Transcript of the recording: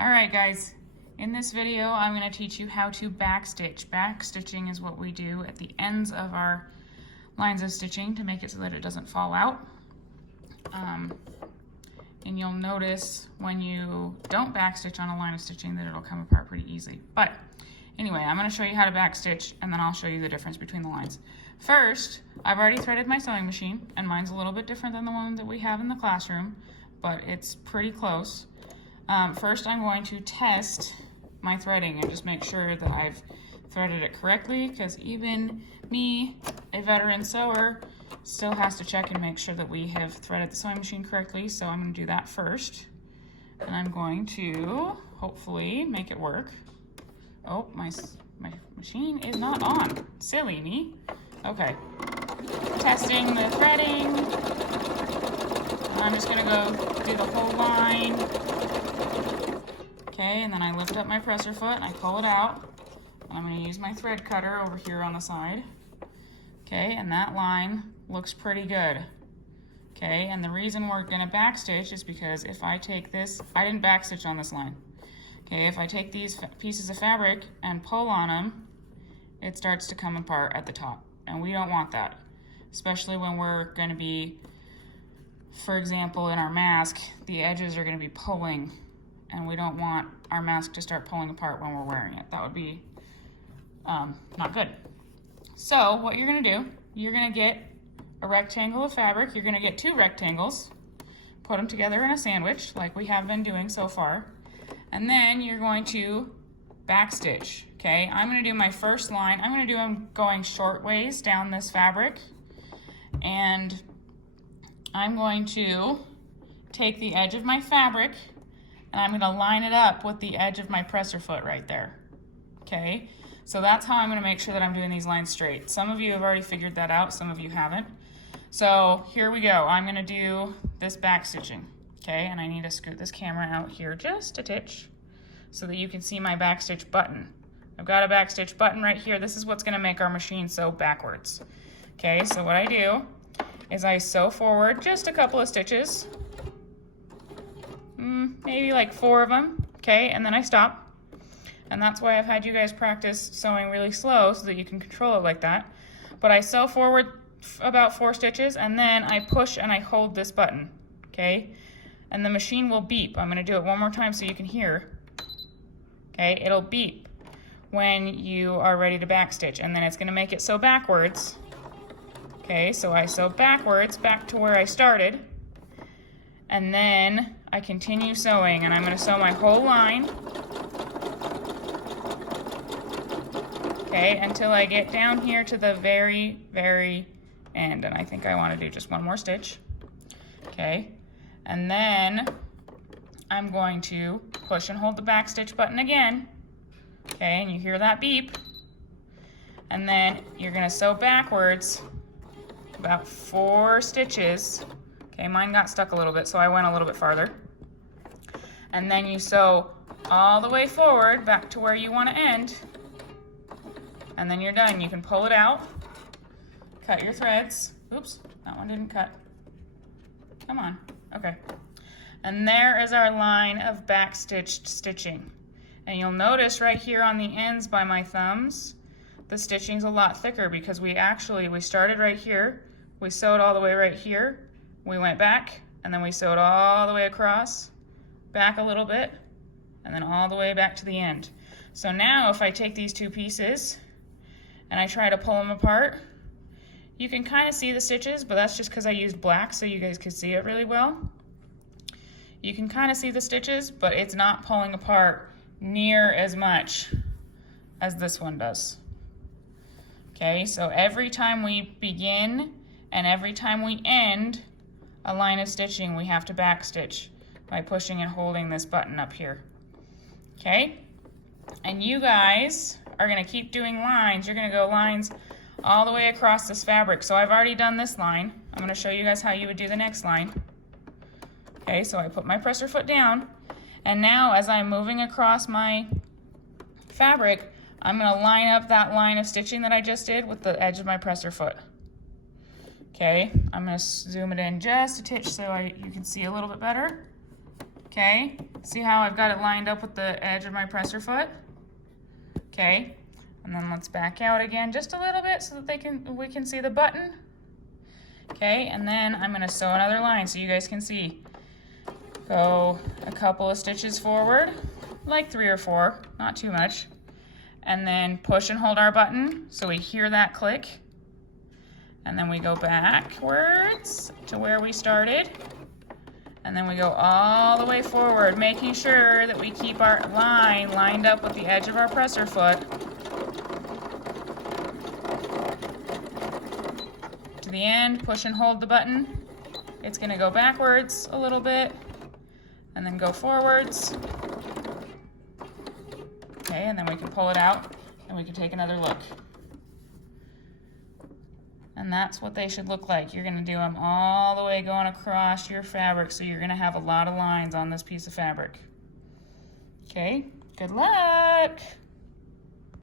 All right, guys, in this video, I'm going to teach you how to backstitch. Backstitching is what we do at the ends of our lines of stitching to make it so that it doesn't fall out. And you'll notice when you don't backstitch on a line of stitching that it'll come apart pretty easily. But anyway, I'm going to show you how to backstitch, and then I'll show you the difference between the lines. First, I've already threaded my sewing machine, and mine's a little bit different than the one that we have in the classroom, but it's pretty close. First, I'm going to test my threading and just make sure that I've threaded it correctly, because even me, a veteran sewer, still has to check and make sure that we have threaded the sewing machine correctly. So I'm going to do that first, and I'm going to hopefully make it work. Oh, my machine is not on. Silly me. Okay, testing the threading. I'm just going to go do the whole line. Okay, and then I lift up my presser foot and I pull it out. And I'm going to use my thread cutter over here on the side. Okay, and that line looks pretty good. Okay, and the reason we're going to backstitch is because if I take this, I didn't backstitch on this line. Okay, if I take these pieces of fabric and pull on them, it starts to come apart at the top. And we don't want that, especially when we're going to be, for example, in our mask, the edges are going to be pulling, and we don't want our mask to start pulling apart when we're wearing it. That would be not good. So what you're going to do, you're going to get a rectangle of fabric. You're going to get two rectangles, put them together in a sandwich like we have been doing so far, and then you're going to backstitch. Okay, I'm going to do my first line. I'm going to do them going short ways down this fabric, and I'm going to take the edge of my fabric and I'm going to line it up with the edge of my presser foot right there. Okay, so that's how I'm going to make sure that I'm doing these lines straight. Some of you have already figured that out, some of you haven't. So here we go. I'm going to do this back stitching. Okay, and I need to scoot this camera out here just a titch so that you can see my backstitch button. I've got a backstitch button right here. This is what's going to make our machine sew backwards. Okay, so what I do is I sew forward just a couple of stitches, maybe like 4 of them, okay, and then I stop. And that's why I've had you guys practice sewing really slow so that you can control it like that. But I sew forward about 4 stitches, and then I push and I hold this button, okay, and the machine will beep. I'm going to do it one more time so you can hear. Okay, it'll beep when you are ready to backstitch, and then it's going to make it sew backwards. Okay, so I sew backwards back to where I started, and then I continue sewing, and I'm going to sew my whole line, okay, until I get down here to the very, very end, and I think I want to do just one more stitch, okay, and then I'm going to push and hold the backstitch button again, okay, and you hear that beep, and then you're going to sew backwards about 4 stitches. Okay, mine got stuck a little bit, so I went a little bit farther. And then you sew all the way forward back to where you want to end. And then you're done. You can pull it out, cut your threads. Oops, that one didn't cut. Come on. Okay. And there is our line of backstitched stitching. And you'll notice right here on the ends by my thumbs, the stitching's a lot thicker because we started right here, we sewed all the way right here, we went back, and then we sewed all the way across, back a little bit, and then all the way back to the end. So now if I take these 2 pieces and I try to pull them apart, you can kind of see the stitches, but that's just because I used black so you guys could see it really well. You can kind of see the stitches, but it's not pulling apart near as much as this one does. Okay, so every time we begin and every time we end a line of stitching, we have to backstitch by pushing and holding this button up here. Okay, and you guys are going to keep doing lines. You're going to go lines all the way across this fabric. So I've already done this line. I'm going to show you guys how you would do the next line. Okay, so I put my presser foot down, and now as I'm moving across my fabric, I'm going to line up that line of stitching that I just did with the edge of my presser foot. Okay, I'm going to zoom it in just a titch so you can see a little bit better. Okay, see how I've got it lined up with the edge of my presser foot? Okay, and then let's back out again just a little bit so that we can see the button. Okay, and then I'm gonna sew another line so you guys can see. Go a couple of stitches forward, like 3 or 4, not too much. And then push and hold our button so we hear that click. And then we go backwards to where we started. And then we go all the way forward, making sure that we keep our line lined up with the edge of our presser foot. To the end, push and hold the button. It's gonna go backwards a little bit and then go forwards. Okay, and then we can pull it out and we can take another look. And that's what they should look like. You're gonna do them all the way going across your fabric, so you're gonna have a lot of lines on this piece of fabric. Okay, good luck.